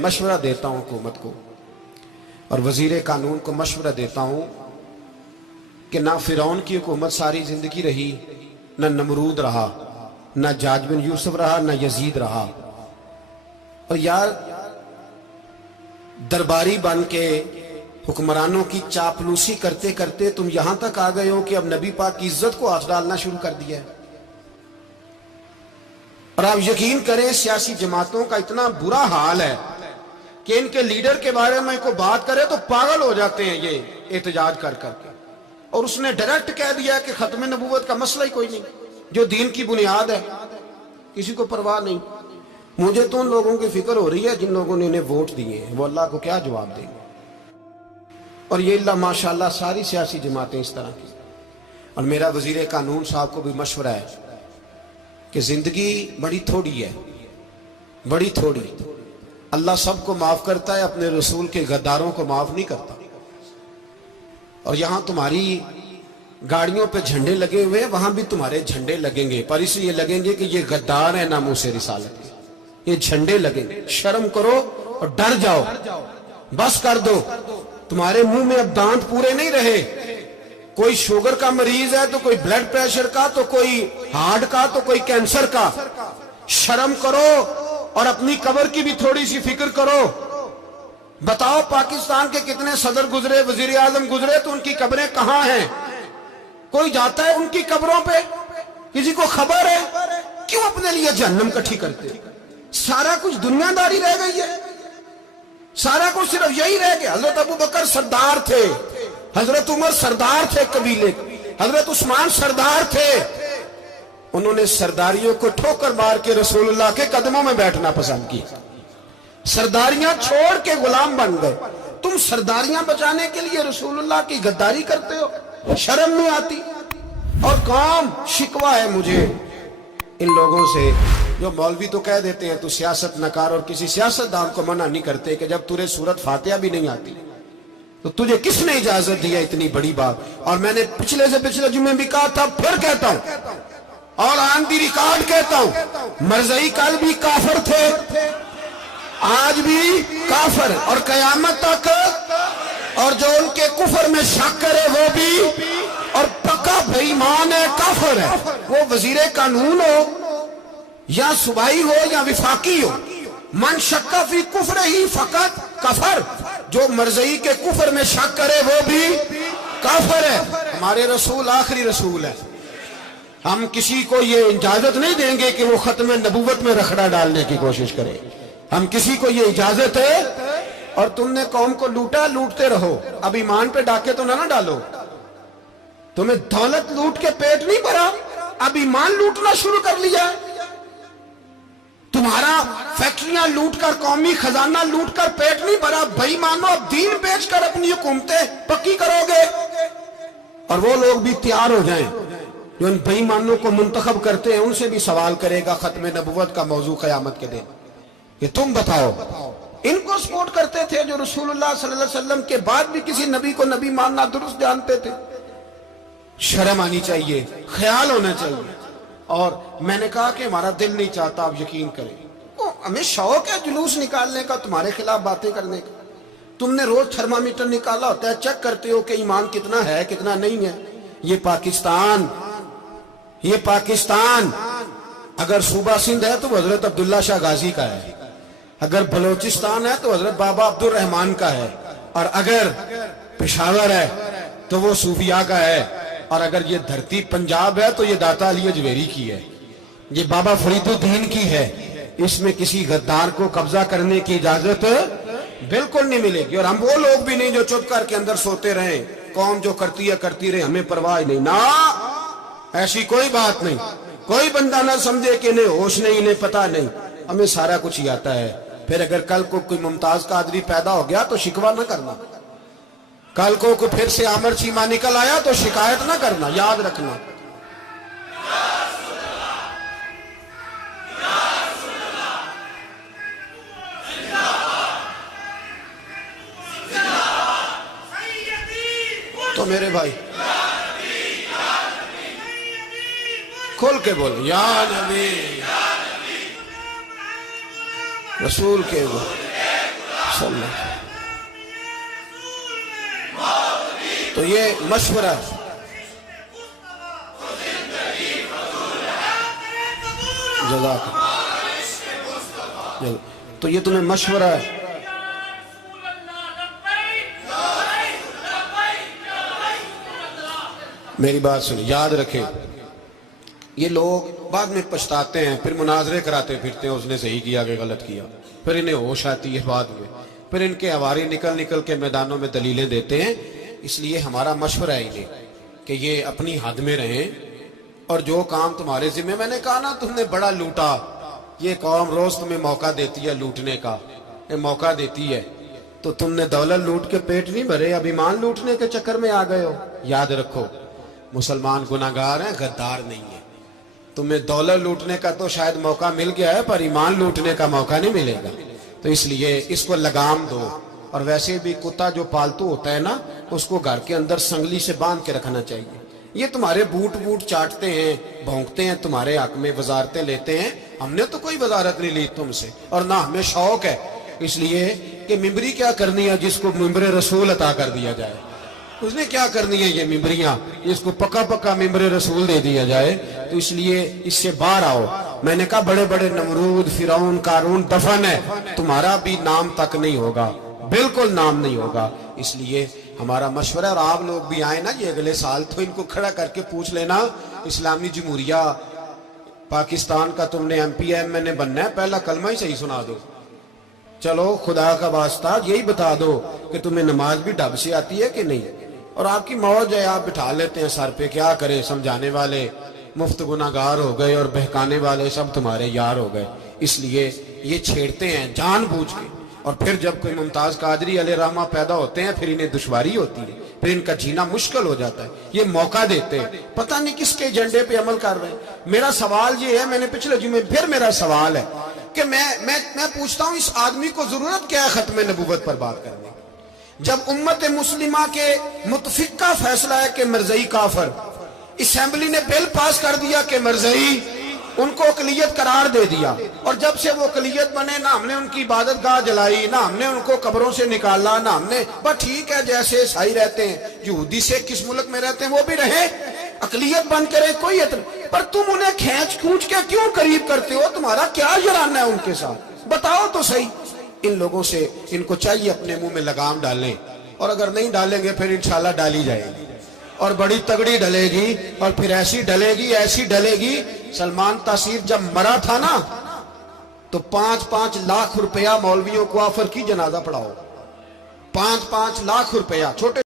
मशवरा देता हूँ हुकूमत को और वजीर कानून को मशवरा देता हूँ कि ना फिरौन की हुकूमत सारी जिंदगी रही, ना नमरूद रहा, ना जाज बिन यूसुफ रहा, ना यजीद रहा। और यार दरबारी बन के हुक्मरानों की चापलूसी करते करते तुम यहां तक आ गए हो कि अब नबी पाक की इज्जत को हाथ डालना शुरू कर दिया है। और आप यकीन करें सियासी जमातों का इतना बुरा हाल है कि इनके लीडर के बारे में कोई बात करे तो पागल हो जाते हैं ये एहतजाज कर करके। और उसने डायरेक्ट कह दिया कि खत्म नबूवत का मसला ही कोई नहीं, जो दीन की बुनियाद है, किसी को परवाह नहीं। मुझे तो उन लोगों की फिक्र हो रही है जिन लोगों ने इन्हें वोट दिए हैं, वो अल्लाह को क्या जवाब देंगे। और ये अल्लाह माशाल्लाह सारी सियासी जमातें इस तरह की। और मेरा वजीर कानून साहब को भी मशवरा है कि जिंदगी बड़ी थोड़ी है, बड़ी थोड़ी। अल्लाह सबको माफ करता है, अपने रसूल के गद्दारों को माफ नहीं करता। और यहां तुम्हारी गाड़ियों पे झंडे लगे हुए हैं, वहां भी तुम्हारे झंडे लगेंगे, पर इसलिए लगेंगे कि ये गद्दार है नामूसे रिसालत के। ये झंडे लगेंगे। शर्म करो और डर जाओ, बस कर दो। तुम्हारे मुंह में अब दांत पूरे नहीं रहे। कोई शुगर का मरीज है तो कोई ब्लड प्रेशर का, तो कोई हार्ट का, तो कोई कैंसर का। शर्म करो और अपनी कब्र की भी थोड़ी सी फिक्र करो। बताओ पाकिस्तान के कितने सदर गुजरे, वजीर आजम गुजरे, तो उनकी कब्रें कहां हैं? कोई जाता है उनकी कब्रों पे? किसी को खबर है? क्यों अपने लिए जहन्नम इकट्ठी करते? सारा कुछ दुनियादारी रह गई है, सारा कुछ सिर्फ यही रह गया। हजरत अबू बकर सरदार थे, हजरत उमर सरदार थे कबीले, हजरत उस्मान सरदार थे। उन्होंने सरदारियों को ठोकर मार के रसूलुल्लाह के कदमों में बैठना पसंद किया। सरदारियां छोड़ के गुलाम बन गए। तुम सरदारियां बचाने के लिए रसूलुल्लाह की गद्दारी करते हो, शर्म नहीं आती। और काम शिकवा है मुझे इन लोगों से जो मौलवी तो कह देते हैं तू सियासत नकार, और किसी सियासतदान को मना नहीं करते कि जब तुझे सूरत फातिहा भी नहीं आती तो तुझे किसने इजाजत दिया इतनी बड़ी बात। और मैंने पिछले से पिछले जुम्मे भी कहा था, फिर कहता हूं और ऑन दी रिकॉर्ड कहता हूं, मरज़ई कल भी काफिर थे, आज भी काफिर और कयामत तक। और जो उनके कुफर में शक करे वो भी, और पक्का बेईमान है, काफिर है। वो वजीर कानून हो या सुबाई हो या विफाकी हो, मन शक्का फी कुफर ही फकत कफर। जो मरज़ई के कुफर में शक करे वो भी काफिर है। हमारे रसूल आखिरी रसूल है। हम किसी को ये इजाजत नहीं देंगे कि वो खत्म नबूवत में रखड़ा डालने की कोशिश करे। हम किसी को ये इजाजत है। और तुमने कौम को लूटा, लूटते रहो, अब ईमान पे डाके तो ना डालो। तुम्हें दौलत लूट के पेट नहीं भरा, अब ईमान लूटना शुरू कर लिया। तुम्हारा फैक्ट्रियां लूटकर, कौमी खजाना लूटकर पेट नहीं भरा। भाई मानो अब दीन बेचकर अपनी हुकूमतें पक्की करोगे। और वो लोग भी तैयार हो जाएं जो इन बेईमानों को मुंतखब करते हैं, उनसे भी सवाल करेगा खत्म नबुव्वत का मौजू कयामत के दिन कि तुम बताओ। इनको सपोर्ट करते थे जो रसूलुल्लाह सल्लल्लाहु अलैहि वसल्लम के बाद भी किसी नबी को नबी मानना दुरुस्त जानते थे। शर्म आनी चाहिए, ख्याल होना चाहिए। और मैंने कहा कि हमारा दिल नहीं चाहता, आप यकीन करें, हमें शौक है जुलूस निकालने का, तुम्हारे खिलाफ बातें करने का। तुमने रोज थर्मामीटर निकाला होता है, चेक करते हो कि ईमान कितना है कितना नहीं है। ये पाकिस्तान अगर सूबा सिंध है तो हजरत अब्दुल्ला शाह गाजी का है, अगर बलोचिस्तान है तो हजरत बाबा अब्दुल रहमान का है, और अगर पेशावर है तो वो सूफिया का है, और अगर ये धरती पंजाब है तो ये दाता अली अजमेरी की है, ये बाबा फरीदुद्दीन की है। इसमें किसी गद्दार को कब्जा करने की इजाजत बिल्कुल नहीं मिलेगी। और हम वो लोग भी नहीं जो चुप करके अंदर सोते रहे, कौम जो करती है करती रहे, हमें परवाह नहीं। ना, ऐसी कोई बात नहीं। कोई बंदा ना समझे कि इन्हें होश नहीं, इन्हें पता नहीं, हमें सारा कुछ ही आता है। फिर अगर कल को कोई मुमताज कादरी पैदा हो गया तो शिकवा ना करना। कल को कोई फिर से आमर चीमा निकल आया तो शिकायत ना करना, याद रखना। तो मेरे भाई खोल के बोल, या नबी रसूल के बोल। تو یہ مشورہ جزاک اللہ، تو یہ تمہیں مشورہ ہے. میری بات سنیں، یاد رکھیں، یہ لوگ بعد میں پچھتاتے ہیں، پھر مناظرے کراتے پھرتے ہیں، اس نے صحیح کیا کہ غلط کیا، پھر انہیں ہوش آتی ہے بعد میں، پھر ان کے ہواری نکل نکل کے میدانوں میں دلیلیں دیتے ہیں. اس لیے ہمارا مشورہ ہے انہیں کہ یہ اپنی حد میں رہیں، اور جو کام تمہارے ذمہ، میں نے کہا نا تم نے بڑا لوٹا، یہ قوم روز تمہیں موقع دیتی ہے لوٹنے کا، یہ موقع دیتی ہے، تو تم نے دولت لوٹ کے پیٹ نہیں بھرے، اب ایمان لوٹنے کے چکر میں آ گئے ہو. یاد رکھو، مسلمان گناہگار ہیں، غدار نہیں ہے. تمہیں دولت لوٹنے کا تو شاید موقع مل گیا ہے، پر ایمان لوٹنے کا موقع نہیں ملے گا. تو اس لیے اس کو لگام دو. اور ویسے بھی کتا جو پالتو ہوتا ہے نا، اس کو گھر کے اندر سنگلی سے باندھ کے رکھنا چاہیے. یہ تمہارے بوٹ چاٹتے ہیں، بھونکتے ہیں تمہارے حق میں، وزارتیں لیتے ہیں. ہم نے تو کوئی وزارت نہیں لی تم سے، اور نہ ہمیں شوق ہے. اس لیے کہ ممبری کیا کرنی ہے جس کو ممبر رسول عطا کر دیا جائے؟ اس نے کیا کرنی ہے یہ ممبریاں جس کو پکا پکا ممبر رسول دے دیا جائے؟ تو اس لیے اس سے باہر آؤ. میں نے کہا بڑے بڑے نمرود، فرعون، قارون دفن ہے، تمہارا بھی نام تک نہیں ہوگا، بالکل نام نہیں ہوگا. اس لیے ہمارا مشورہ، اور آپ لوگ بھی آئیں نا یہ اگلے سال، تو ان کو کھڑا کر کے پوچھ لینا، اسلامی جمہوریہ پاکستان کا تم نے MPM نے بننا ہے، پہلا کلمہ ہی صحیح سنا دو. چلو خدا کا واسطہ یہی بتا دو کہ تمہیں نماز بھی ڈھب سے آتی ہے کہ نہیں. اور آپ کی موج ہے، آپ بٹھا لیتے ہیں سر پہ، کیا کرے، سمجھانے والے مفت گناہگار ہو گئے اور بہکانے والے سب تمہارے یار ہو گئے. اس لیے یہ چھیڑتے ہیں جان بوجھ کے. اور پھر جب کوئی ممتاز قادری علیہ رحمہ پیدا ہوتے ہیں، پھر انہیں دشواری ہوتی ہے، پھر ان کا جینا مشکل ہو جاتا ہے. یہ موقع دیتے ہیں، پتہ نہیں کس کے ایجنڈے پہ عمل کر رہے ہیں. میرا سوال یہ ہے، میں نے پچھلے جمعے پھر میرا سوال ہے کہ میں پوچھتا ہوں، اس آدمی کو ضرورت کیا ہے ختم نبوت پر بات کرنے کی؟ جب امت مسلمہ کے متفق کا فیصلہ ہے کہ مرزائی کافر، اسمبلی نے بل پاس کر دیا کہ مرزائی، ان کو اقلیت قرار دے دیا، اور جب سے وہ اقلیت بنے، نہ ہم نے ان کی عبادت گاہ جلائی، نہ ہم نے ان کو قبروں سے نکالا، نہ ہم نے، بس ٹھیک ہے جیسے عیسائی رہتے ہیں، یہودی سے کس ملک میں رہتے ہیں وہ بھی رہے، اقلیت بن کے رہے، کوئی اعتراض. پر تم انہیں کھینچ کھونچ کے کیوں قریب کرتے ہو؟ تمہارا کیا جرانہ ہے ان کے ساتھ؟ بتاؤ تو صحیح. ان لوگوں سے ان کو چاہیے اپنے منہ میں لگام ڈالیں، اور اگر نہیں ڈالیں گے پھر انشاءاللہ ڈالی جائے گی، اور بڑی تگڑی ڈلے گی، اور پھر ایسی ڈلے گی، ایسی ڈلے گی. سلمان تاثیر جب مرا تھا نا، تو 5-5 لاکھ روپیہ مولویوں کو آفر کی جنازہ پڑھاؤ. 5-5 لاکھ روپیہ، چھوٹے